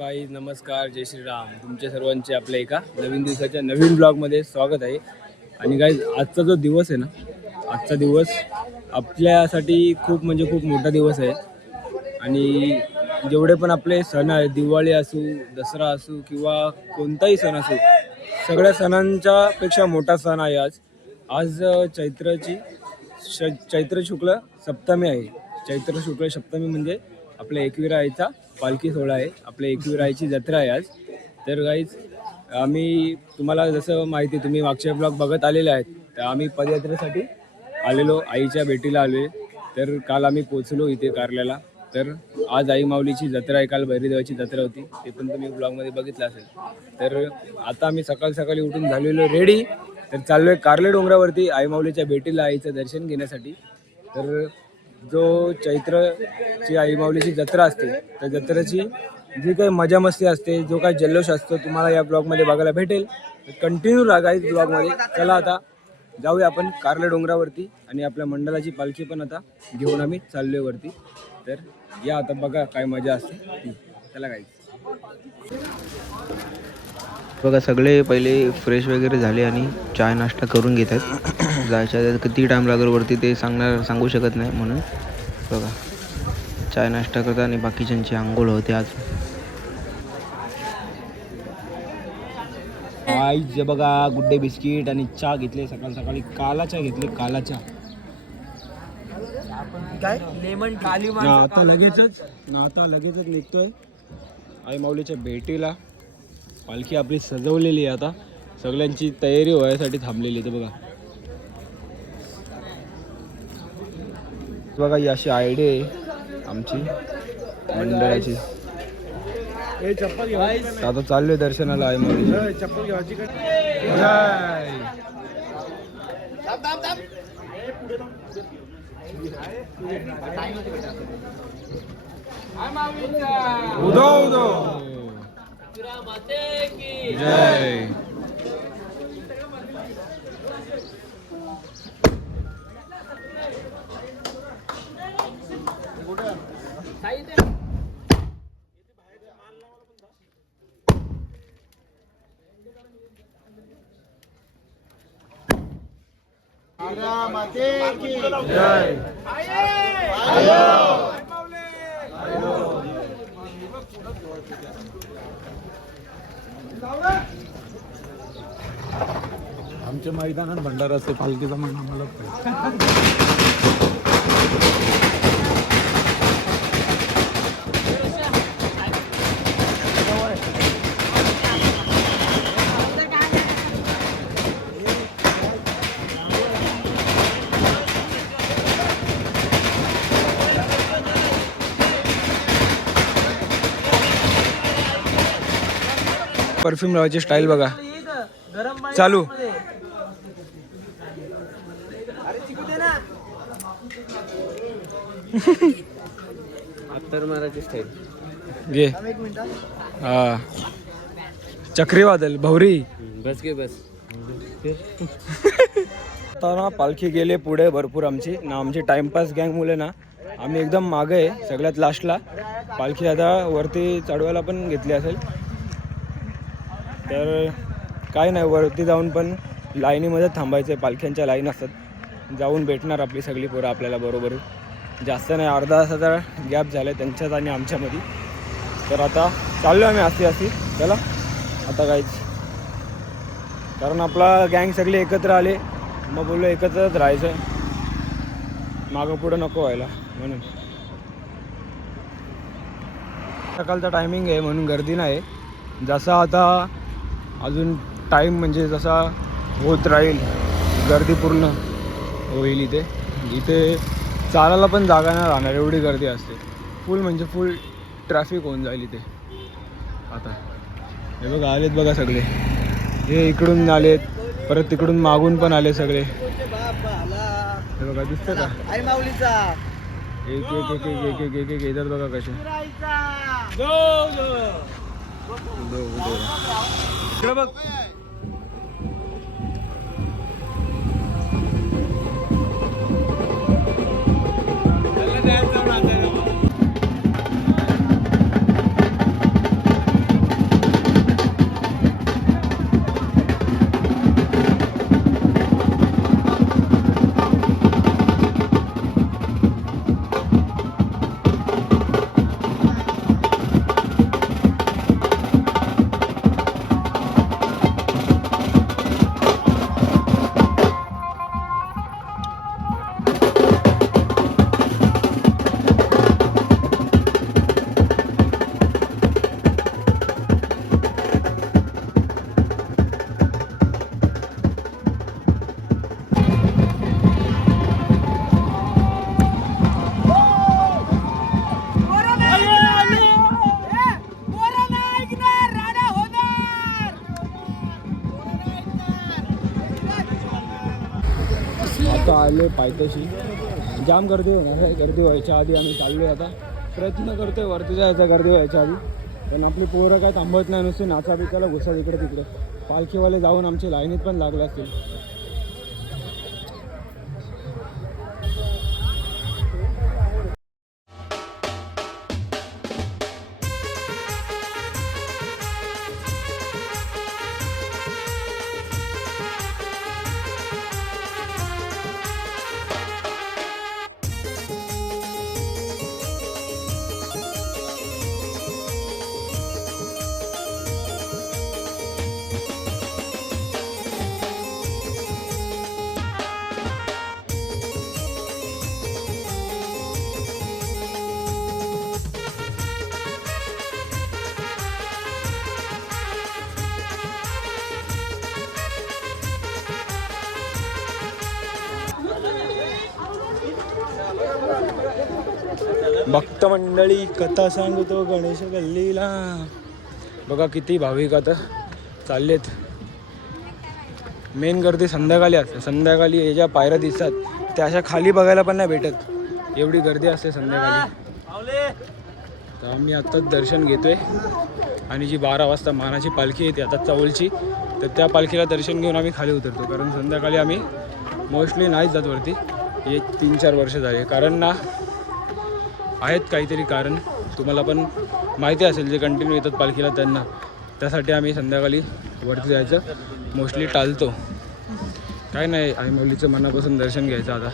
काही नमस्कार, जय श्रीराम. तुमच्या सर्वांचे आपल्या एका नवीन दिवसाच्या नवीन ब्लॉगमध्ये स्वागत आहे. आणि गाईज आजचा जो दिवस आहे ना, आजचा दिवस आपल्यासाठी खूप खूप मोठा दिवस आहे. आणि जेवढे पण आपले सण आहेत, दिवाळी असू, दसरा असू किंवा कोणताही सण असू, सगळ्या सणांच्या पेक्षा मोठा सण आहे आज. आज चैत्र शुक्ल सप्तमी आहे. चैत्र शुक्ल सप्तमी म्हणजे आपल्या एकविरा आईचा पालखी सोहळा आहे. आपल्या एकविरा आईची जत्रा आहे आज. तर गाईज आम्ही तुम्हाला जसं माहिती आहे, तुम्ही मागचे ब्लॉग बघत आलेले आहेत, तर आम्ही पदयात्रेसाठी आलेलो, आईच्या भेटीला आलो आहे. तर काल आम्ही पोचलो इथे कारल्याला. तर आज आई माऊलीची जत्रा आहे. काल भैरीदेवाची जत्रा होती, ते पण तुम्ही ब्लॉगमध्ये बघितलं असेल. तर आता आम्ही सकाळी उठून झालेलो रेडी. तर चाललो आहे कारले डोंगरावरती आई माऊलीच्या भेटीला, आईचं दर्शन घेण्यासाठी. तर जो चैत्रची आई माऊलीची जत्रा असते, त्या जत्रेची जी काही मजा मस्ती असते, जो काही जल्लोष असतो, तुम्हाला या ब्लॉगमध्ये बघायला भेटेल. तर कंटिन्यू राहा इस ब्लॉगमध्ये. चला आता जाऊया आपण कारले डोंगरावरती, आणि आपल्या मंडळाची पालखी पण आता घेऊन आम्ही चाललोय वरती. तर या आता बघा काय मजा असते ती. चला गाईज. बघा सगळे पहिले फ्रेश वगैरे झाले आणि चाय नाश्ता करून घेत आहेत. जायच्या किती टाईम लागेल वरती ते सांगू शकत नाही, म्हणून बघा चाय नाश्ता करतात आणि बाकीच्यांची आंघोळ होते आज. आईचे बघा गुड्डे बिस्किट आणि चहा घेतले. सकाळी काला चहा घेतले, काला चहा. काय लेमन काली आता लगेचच निघतोय आई माऊलीच्या भेटीला. पालखी आपली सजवलेली आहे. आता सगळ्यांची तयारी व्हायसाठी थांबलेली आहे. बघा ही अशी आयडिया आहे आमची मंडळाची. आता चाललोय दर्शनाला आई माऊलीच्या. चप्पल घ्यायची. जय. आमच्या मैदानात भंडारा असते, पालखीचा मान आम्हाला परफ्यूम लावायची स्टाईल बघा. चालू. अत्तर मारायची स्टाईल घे. हा चक्रीवादल भौरी. बस घे बस. आता ना पालखी गेले पुढे भरपूर आमची टाइमपास गँग मुले ना आम्ही एकदम मागे आहे, सगळ्यात लास्टला. पालखी आता वरती चढवायला पण घेतली असेल. तर काय नाही, वरती जाऊन पण लाईनीमध्ये थांबायचं आहे. पालख्यांच्या लाईन असतात, जाऊन भेटणार आपली सगळी पोरं आपल्याला बरोबर. जास्त नाही, अर्धा तासाचा गॅप झाला आहे त्यांच्यात आणि आमच्यामध्ये. तर आता चाललो आम्ही आस्ती. चला आता काहीच, कारण आपला गँग सगळे एकत्र आले, मग बोललो एकत्रच राहायचं, मागं पुढं नको व्हायला म्हणून. सकाळचा टायमिंग आहे म्हणून गर्दी नाही. जसा आता अजून टाईम म्हणजे जसा होत राहील, गर्दी पूर्ण होईल. इथे चालायला पण जागा नाही राहणार, एवढी गर्दी असते. फुल ट्रॅफिक होऊन जाईल इथे. आता हे बघा आलेत बघा सगळे, हे इकडून आलेत, परत तिकडून मागून पण आले सगळे. हे बघा दिसतं का आई माऊलीचा एक येतात बघा कसे. इकडे बघ. लोक आले पायथ्याशी. जाम गर्दी होणार आहे. गर्दी व्हायच्या आधी आम्ही चाललो आता. प्रयत्न करतोय वरती जायचा गर्दी व्हायच्या आधी. पण आपली पोरं काय थांबत नाही, नुसते नाचा बिकायला घुसा इकडे तिकडे. पालखीवाले जाऊन आमच्या लाईनीत पण लागले असतील. भक्त मंडळी कथा सांगतो गणेश गल्लीला. बघा किती भाविक आता चाललेत. मेन गर्दी संध्याकाळी असते. संध्याकाळी हे ज्या पायऱ्या दिसतात त्या अशा खाली बघायला पण नाही भेटत, एवढी गर्दी असते संध्याकाळी. तर आम्ही आत्ताच दर्शन घेतोय आणि जी 12 वाजता मानाची पालखी येते आता चौलची, तर त्या पालखीला दर्शन घेऊन आम्ही खाली उतरतो. कारण संध्याकाळी आम्ही मोस्टली नाहीच जात वरती. हे 3-4 वर्ष झाले. कारण ना आहेत काहीतरी कारण, तुम्हाला पण माहिती असेल जे कंटिन्यू येतात पालखीला त्यांना. त्यासाठी आम्ही संध्याकाळी वरती जायचं मोस्टली टाळतो. काय नाही, आई माऊलीचं मनापासून दर्शन घ्यायचं. आता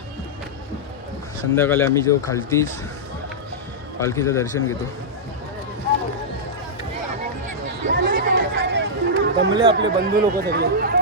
संध्याकाळी आम्ही जो खालतीच पालखीचं दर्शन घेतो. जमले आपले बंधू लोक सगळे.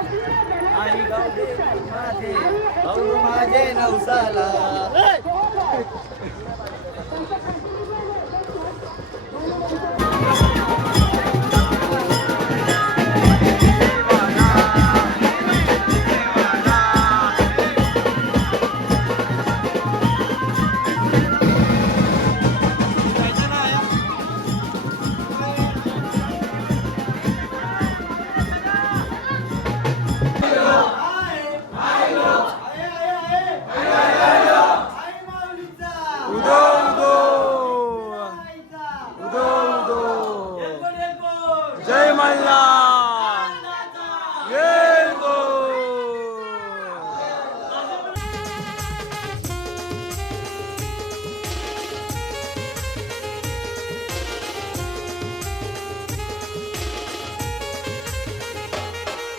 जय मल्हार.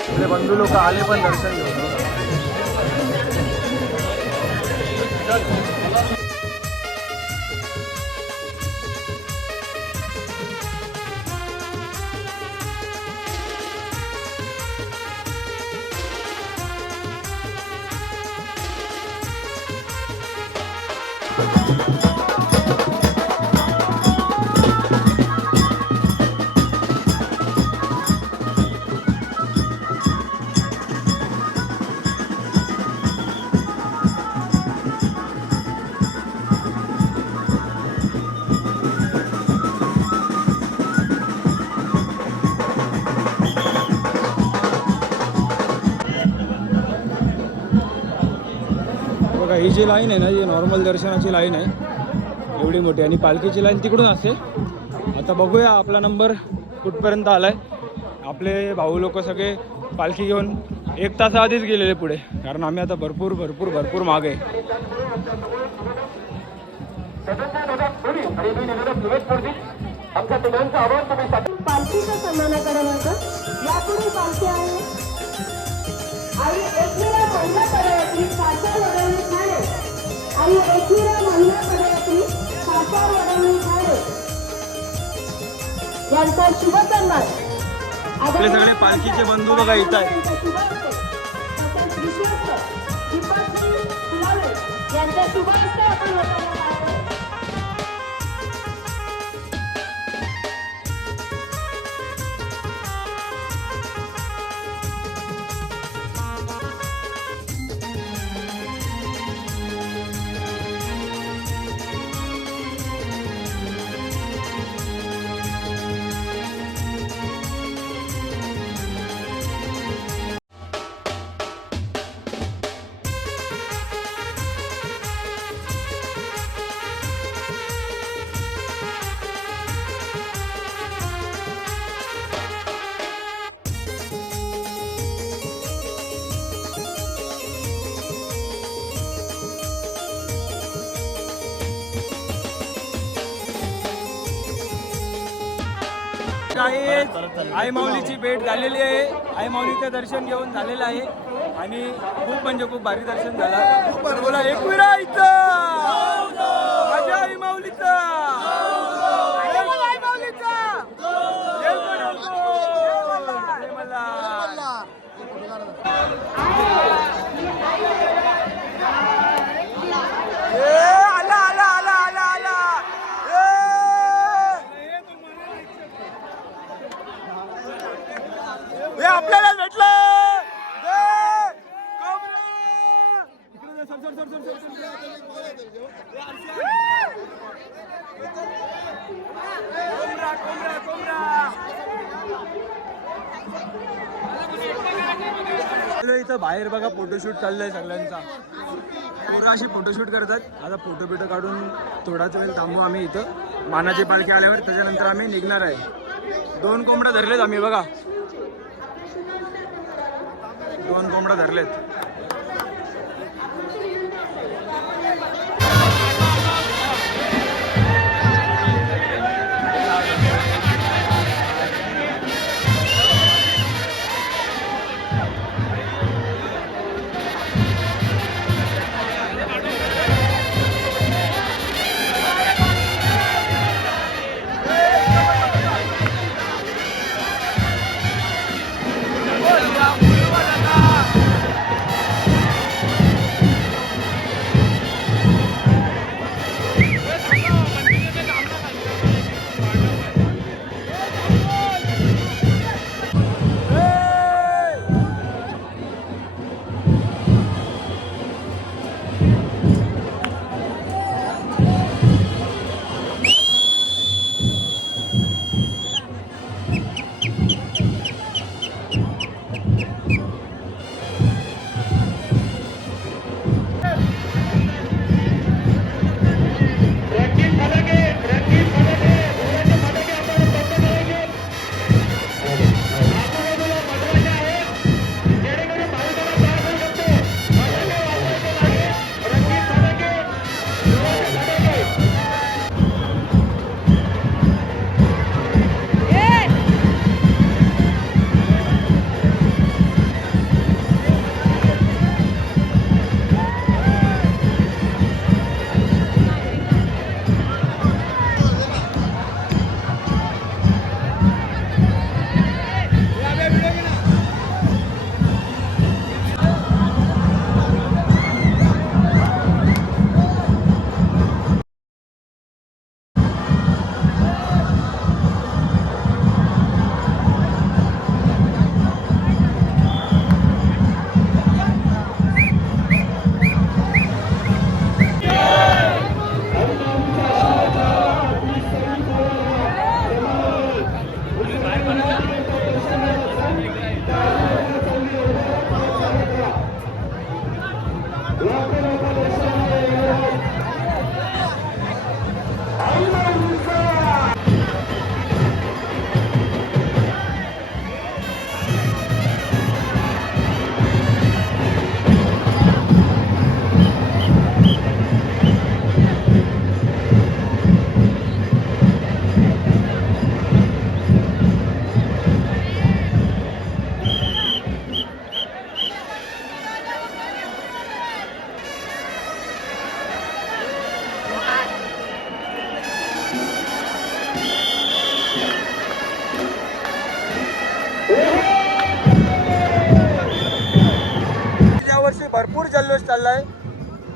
आपले बंधू लोक आले पण दर्शन घेऊन. बघा ही जी लाईन आहे ना, ही नॉर्मल दर्शनाची लाईन आहे एवढी मोठी, आणि पालखीची लाईन तिकडून असते. आता बघूया आपला नंबर कुठपर्यंत आला आहे. आपले भाऊ लोक सगळे पालखी घेऊन 1 तास आधीच गेलेले पुढे, कारण आम्ही आता भरपूर मागे आहे. पालखीचा सन्मान करण्याचं यापुढे पालखी आहे आणि एकविरा महिला पदयात्री सासर वडवणी ठाणे आणि एकविरा महिला पदयात्री सासर वडवणी ठाणे यांचा शुभ सन्मान. आपले सगळे पालखीचे बंधू बघा इथं आहेत. यांच्या शुभ हस्ते आपण होत काही आई माऊलीची भेट झालेली आहे. आई माऊलीचं दर्शन घेऊन झालेलं आहे आणि खूप म्हणजे खूप भारी दर्शन झालं. तर बोला एकविरा इथं माझ्या आई माऊलीचा आई माऊलीचा आला आला आला आला आला हे आपल्याला भेटलं. इथं बाहेर बघा फोटोशूट चाललंय सगळ्यांचा. पोरं अशी फोटोशूट करतात. आता फोटो बिटो काढून थोडाच वेळ थांबू आम्ही इथं. मानाची पालखी आल्यावर त्याच्यानंतर आम्ही निघणार आहे. 2 कोंबड्या धरलेत आम्ही बघा. 2 कोंबड्या धरलेत. यावर्षी भरपूर जल्लोष चाललाय.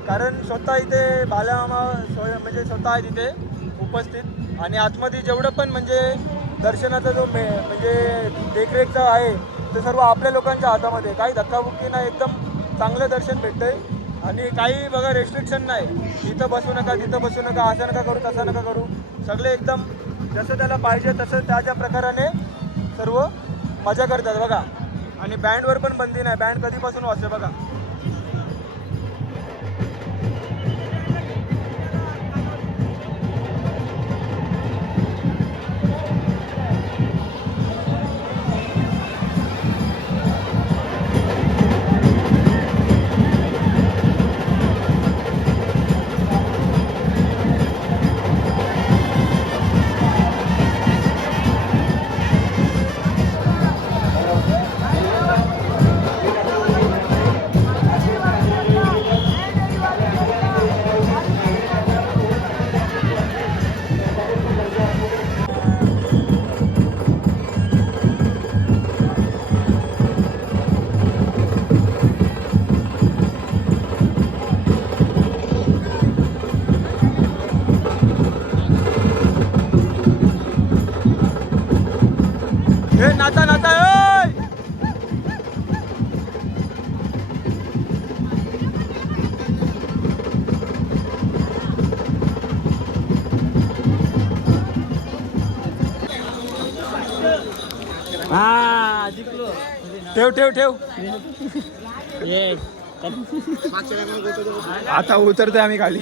कारण स्वतः इथे बालामामा म्हणजे स्वतः आहे तिथे उपस्थित. आणि आतमध्ये जेवढं पण म्हणजे दर्शनाचा जो म्हणजे देखरेखचा आहे ते सर्व आपल्या लोकांच्या हातामध्ये. काही धक्काबुक्की नाही, एकदम चांगलं दर्शन भेटतंय. आणि काही बघा रेस्ट्रिक्शन नाही, इथं बसू नका तिथं बसू नका, असं नका करू तसं नका करू. सगळे एकदम जसं त्याला पाहिजे तसं त्याच्या प्रकाराने सर्व मजा करतात बघा. आणि बँडवर पण बंदी नाही, बँड कधीपासून वाजते बघा. नाता नाता ए! हा जिंकलो. ठेव ठेव ठेव आता उतरतोय आम्ही खाली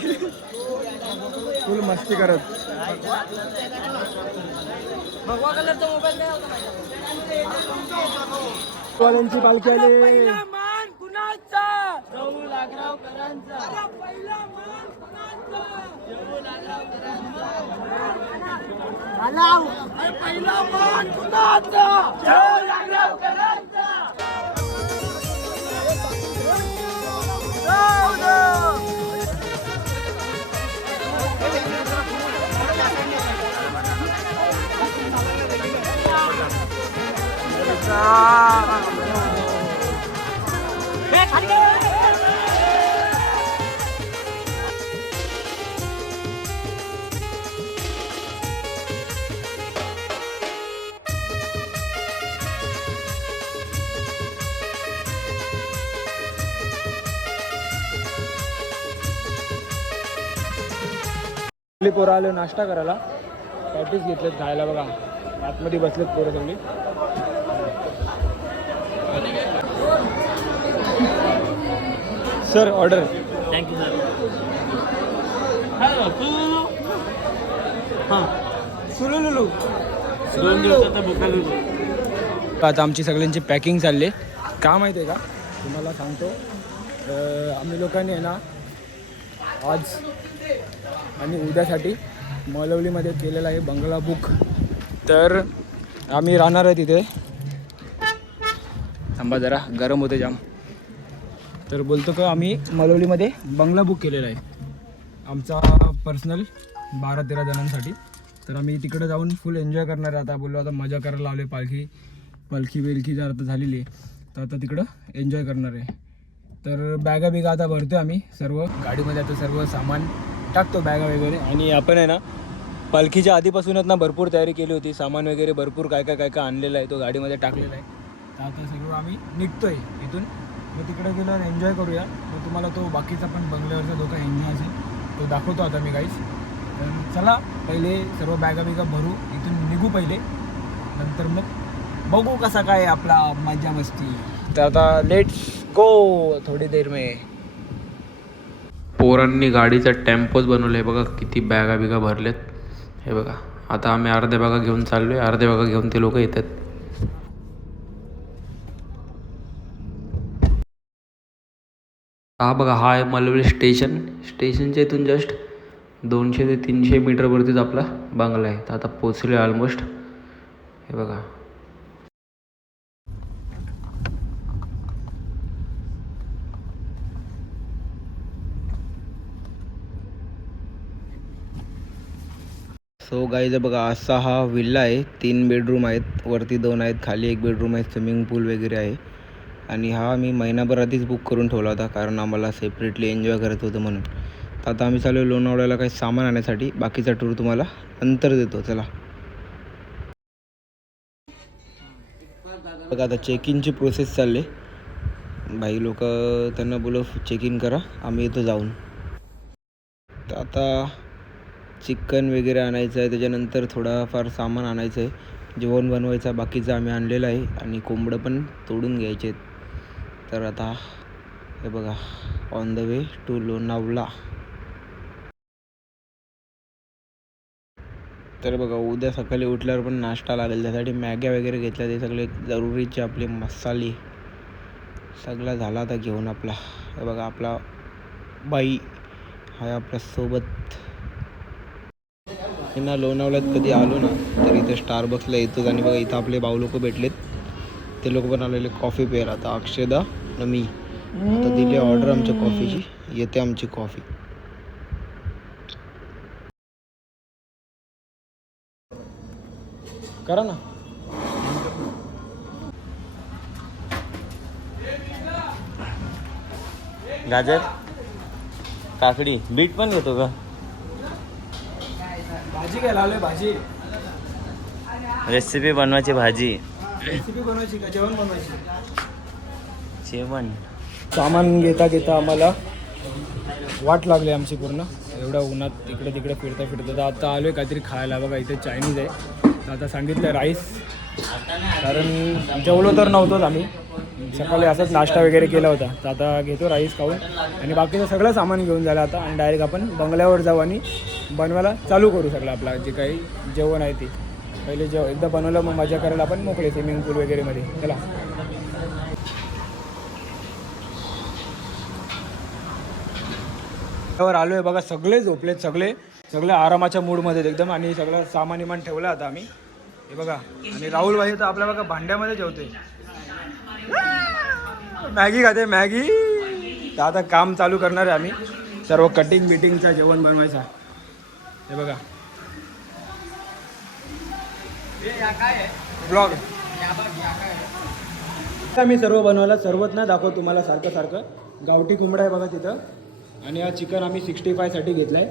फुल मस्ती करत. भगवा कलरचा मोबाईल नाही होता वाल्यांची पालखी आली. पहिला मान कुणाचा? जाऊ लागरावकरांचा. अरे पहिला मान कुणाचा? जाऊ लागरावकरांचा. अरे पहिला मान कुणाचा? जाऊ लागरावकरांचा. जाऊ दे. आपली पोरं आले नाश्ता करायला. पॅटीस घेतलेत खायला बघा. आतमध्ये बसलेत पोरं सगळी. Sir order. Thank you sir. सुलुलुलु. दोन दिवसाचा बुकालू. आता आमची सगळ्यांची पॅकिंग चालली. का माहिती आहे का तुम्हाला सांगतो. आम्ही लोकांनी आहे ना आज आणि उद्यासाठी मलवलीमध्ये केलेला आहे बंगला बुक. तर आम्ही राहणार आहे तिथे. थांबा जरा गरम होते जाम. तर बोलतो का आम्ही मलवलीमध्ये बंगला बुक केलेला आहे आमचा पर्सनल 12-13 जणांसाठी. तर आम्ही तिकडे जाऊन फुल एन्जॉय करणार आहे. आता बोललो आता मजा करायला लावले. पालखी वेलखी जर आता झालेली आहे तर आता तिकडं एन्जॉय करणार आहे. तर बॅगा बिगा आता भरतो आम्ही सर्व गाडीमध्ये. आता सर्व सामान टाकतो बॅगा वगैरे. आणि आपण आहे ना पालखीच्या आधीपासूनच ना भरपूर तयारी केली होती. सामान वगैरे भरपूर काय काय आणलेलं आहे तो गाडीमध्ये टाकलेला आहे. तर आता सर्व आम्ही निघतोय इथून. मग तिकडे गेल्यावर एन्जॉय करूया. मग तुम्हाला तो बाकीचा पण बंगल्यावरचा जो काही एन्जॉय असेल तो दाखवतो आता मी गाईस. तर चला पहिले सर्व बॅगा बिगा भरू इथून निघू पहिले. नंतर मग बघू कसा काय आपला मजा मस्ती. तर आता लेट्स गो थोडी देर में. पोरांनी गाडीचा टेम्पोच बनवलं आहे बघा. किती बॅगा बिगा भरलेत हे बघा. आता आम्ही अर्ध्या बॅगा घेऊन चाललो आहे. अर्ध्या बॅगा घेऊन ते लोक येतात. हा बघा हा आहे मलवली स्टेशन. स्टेशनच्या इथून जस्ट 200 ते 300 मीटरवरतीच आपला बंगला आहे. तर आता पोचलो आहे ऑलमोस्ट. हे बघा सो गाईज बघा असा हा विल्ला आहे. 3 बेडरूम आहेत. वरती 2 आहेत, खाली 1 बेडरूम आहे. स्विमिंग पूल वगैरे आहे. आणि हा मी महिनाभर आधीच बुक करून ठेवला होता कारण आम्हाला सेपरेटली एन्जॉय करायचं होतं म्हणून. तर आता आम्ही चालू लोणावळ्याला काही सामान आणण्यासाठी. बाकीचा टूर तुम्हाला नंतर देतो. चला बघा आता चेक इनची प्रोसेस चालली. भाई लोक त्यांना बोलव चेक इन करा, आम्ही येतो जाऊन. तर आता चिकन वगैरे आणायचं आहे. त्याच्यानंतर थोडाफार सामान आणायचं आहे. जेवण बनवायचं बाकीचं आम्ही आणलेलं आहे. आणि कोंबडं पण तोडून घ्यायचे आहेत. तर आता हे बघा on the way to Lonavala. तर बघा उद्या सकाळी उठल्यावर पण नाश्ता लागेल. त्यासाठी मॅग्या वगैरे घेतल्या. ते सगळे जरुरीचे आपले मसाले सगळा झाला आता घेऊन आपला. हे बघा आपला बाई आहे आपल्यासोबत. ना लोणावळ्यात कधी आलो ना तर इथं स्टारबक्सला येतोच. आणि बघा इथं आपले भाऊ लोक भेटलेत. ते लोक पण आलेले कॉफी प्यायला. आता अक्षदा न मी आता दिली ऑर्डर आमच्या कॉफीची. येते आमची कॉफी. करा ना. गाजर काकडी बीट पण घेतो का? भाजी घ्यायला आलोय. भाजी रेसिपी बनवायची भाजी. रेसिपी बनवायची का जेवण बनवायची? जेवण. सामान घेता घेता आम्हाला वाट लागली आमची पूर्ण. एवढ्या उन्हात इकडे तिकडे फिरता फिरता तर आता आलो आहे काहीतरी खायला. बघा इथे चायनीज आहे. तर आता सांगितलं राईस, कारण जेवलो तर नव्हतोच आम्ही. सकाळी असंच नाश्ता वगैरे केला होता. तर आता घेतो राईस खाऊन आणि बाकीचं सगळं सामान घेऊन झालं आता आणि डायरेक्ट आपण बंगल्यावर जाऊ आणि बनवायला चालू करू सगळं आपला जे काही जेवण आहे ते. पहिले एकदा बनवलं मग मजा करायला आपण मोकळे स्विमिंग पूल वगैरेमध्ये. चला त्यावर आलो आहे. बघा सगळे झोपलेत, सगळे आरामाच्या मूडमध्ये एकदम आणि सगळं सामान इमान ठेवलं आता आम्ही. हे बघा आणि राहुल भाई तर आपल्या बघा भांड्यामध्ये जेवते, मॅगी खाते मॅगी. तर आता काम चालू करणार आहे आम्ही सर्व कटिंग बिटिंगचा जेवण बनवायचा. हे बघा ब्लॉग मी सर्व बनवायला सर्वच ना दाखव तुम्हाला सारखं. गावठी कोंबडा आहे बघा तिथं आणि हा चिकन आम्ही 65साठी घेतला आहे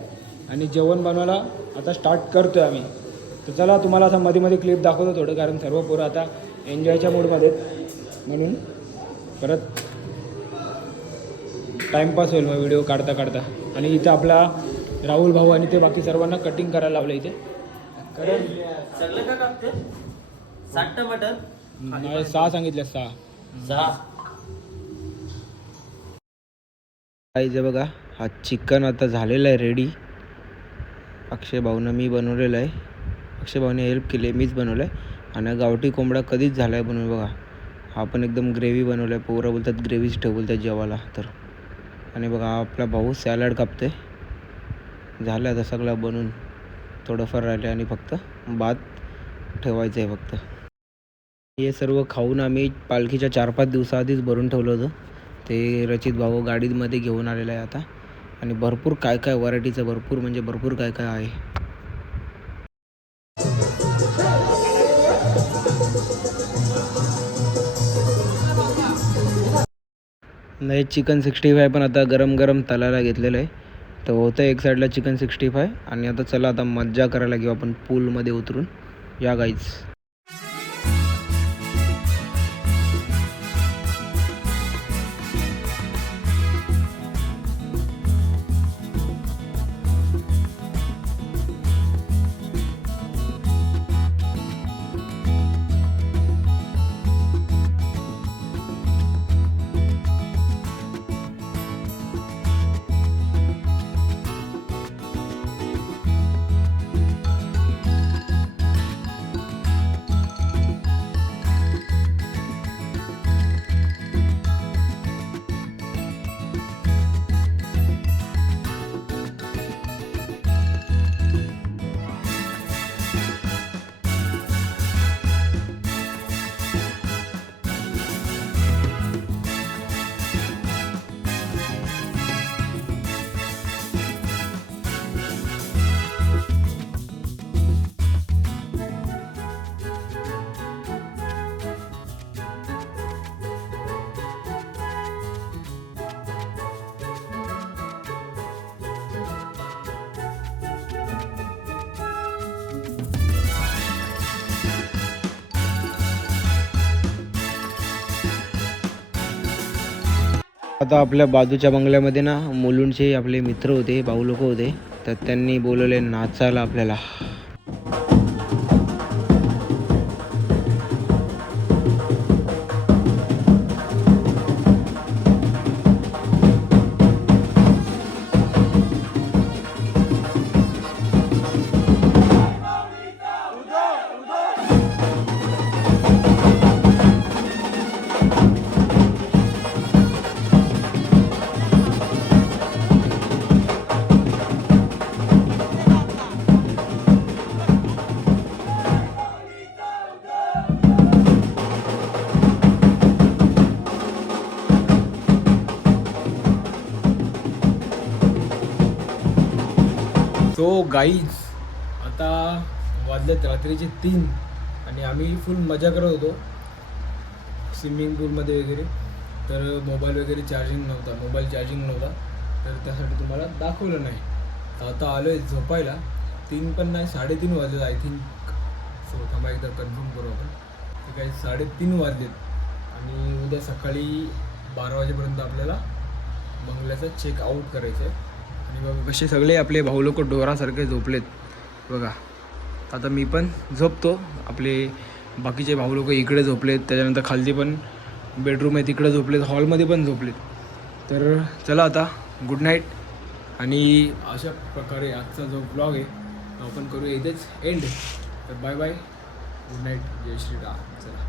आणि जेवण बनवायला आता स्टार्ट करतो आहे आम्ही. तर चला तुम्हाला असं मध्ये क्लिप दाखवतो थोडं, कारण सर्व पोरं आता एन्जॉयच्या मूडमध्ये म्हणून परत टाईमपास होईल मग व्हिडिओ काढता. आणि इथं आपला राहुल भाऊ आणि ते बाकी सर्वांना कटिंग करायला लावलं इथे. कारण सगळं का टाकते? 60 टमाटर नाही 6 सांगितले 6. जे बघा हा चिकन आता झालेला आहे रेडी. अक्षय भाऊनं मी बनवलेलं आहे. अक्षय भाऊने हेल्प केली आहे, मीच बनवलं आहे. आणि गावठी कोंबडा कधीच झाला आहे बनवून बघा. हा पण एकदम ग्रेव्ही बनवला आहे. पोरं बोलतात ग्रेव्हीच ठेव बोलतात जेवायला तर. आणि बघा हा आपला भाऊ सॅलड कापते. झालं आता सगळं बनवून, थोडंफार राहिलं आणि फक्त भात ठेवायचं आहे फक्त. हे सर्व खाऊन आम्ही पालखीच्या 4-5 दिवसाआधीच भरून ठेवलं होतं. ते रचित भाऊ गाडीमध्ये घेऊन आलेलं आहे आता. आणि भरपूर काय व्हरायटीचं भरपूर काय आहे. नाही चिकन 65 पण आता गरम तलायला घेतलेलं आहे. तर होतं एक साईडला चिकन 65 आणि आता चला आता मज्जा करायला घेऊ आपण पूलमध्ये उतरून. या गाईज. आता आपल्या बाजूच्या बंगल्यामध्ये ना मुलुंडचे आपले मित्र होते, भाऊ लोक होते. तर त्यांनी बोलवले नाचायला आपल्याला. सो गाईज आता वाजलेत रात्रीचे 3 आणि आम्ही फुल मजा करत होतो स्विमिंग पूलमध्ये वगैरे. तर मोबाईल चार्जिंग नव्हता तर त्यासाठी तुम्हाला दाखवलं नाही. तर आता आलो आहे झोपायला. 3 पण नाही 3:30 वाजले आय थिंक. सो थांबा एकदा कन्फर्म करू आपण. काही 3:30 वाजलेत आणि उद्या सकाळी 12 वाजेपर्यंत आपल्याला बंगल्याचं चेकआउट करायचं आहे. आणि बघा कसे सगळे आपले भाऊ लोक डोरासारखे झोपलेत बघा. आता मी पण झोपतो. आपले बाकीचे भाऊ लोक इकडे झोपलेत, त्याच्यानंतर खालची पण बेडरूम आहे तिकडे झोपलेत, हॉलमध्ये पण झोपलेत. तर चला आता गुड नाईट. आणि अशा प्रकारे आजचा जो ब्लॉग आहे तो आपण करूया इथेच एंड. तर बाय बाय, गुड नाईट, जय श्रीराम. चला.